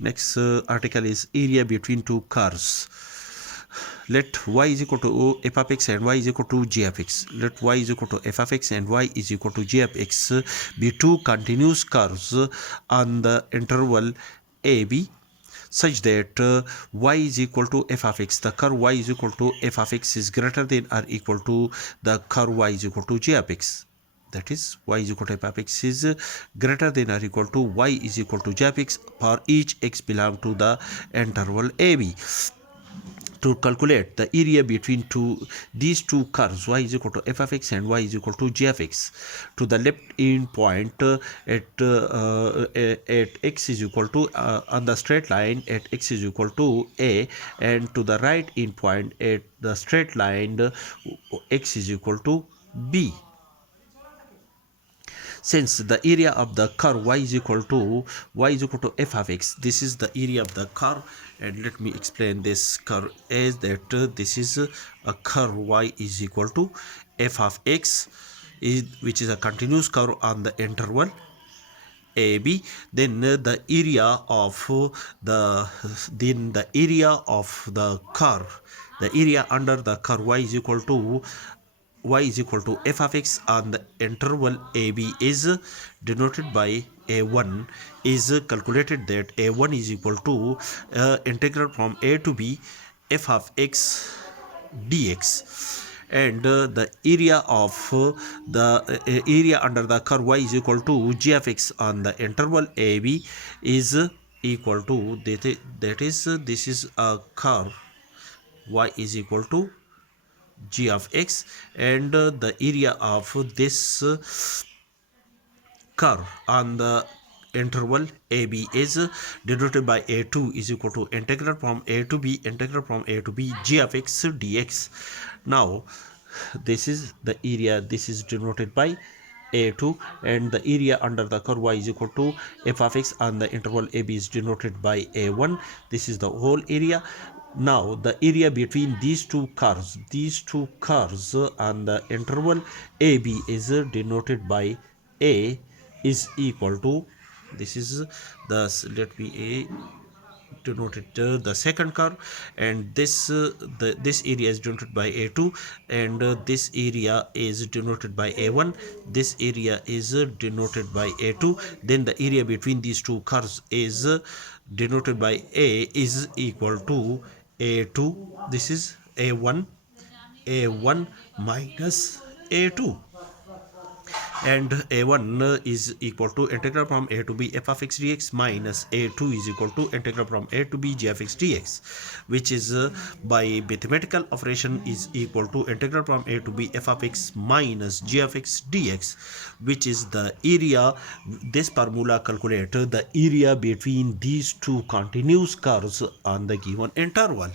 Next article is area between two curves. Let y is equal to f of x and y is equal to g of x. Let y is equal to f of x and y is equal to g of x be two continuous curves on the interval AB such that y is equal to f of x. The curve y is equal to f of x is greater than or equal to the curve y is equal to g of x. That is, y is equal to f of x is greater than or equal to y is equal to g of x for each x belong to the interval AB. To calculate the area between these two curves, y is equal to f of x and y is equal to g of x, to the left end point at x is equal to on the straight line at x is equal to a, and to the right end point at the straight line x is equal to b. Since the area of the curve y is equal to f of x, this is the area of the curve, and let me explain this curve as that this is a curve y is equal to f of x, which is a continuous curve on the interval AB. Then the area of the curve, the area under the curve y is equal to f of x on the interval AB is denoted by a1, is calculated that a1 is equal to integral from a to b f of x dx, and the area of the area under the curve y is equal to g of x on the interval AB is equal to that is this is a curve y is equal to g of x, and the area of this curve on the interval AB is denoted by a2 is equal to integral from a to b g of x dx. Now this is the area, this is denoted by a2, and the area under the curve y is equal to f of x on the interval AB is denoted by a1. This is the whole area. Now the area between these two curves on the interval AB is denoted by a is equal to, this is the, let me denoted the second curve, and this this area is denoted by a2, and this area is denoted by a1, this area is denoted by a2. Then the area between these two curves is denoted by a is equal to a2, this is a1 minus a2, and a1 is equal to integral from a to b f of x dx minus a2 is equal to integral from a to b g of x dx, which is by mathematical operation is equal to integral from a to b f of x minus g of x dx, which is the area. This formula calculates the area between these two continuous curves on the given interval.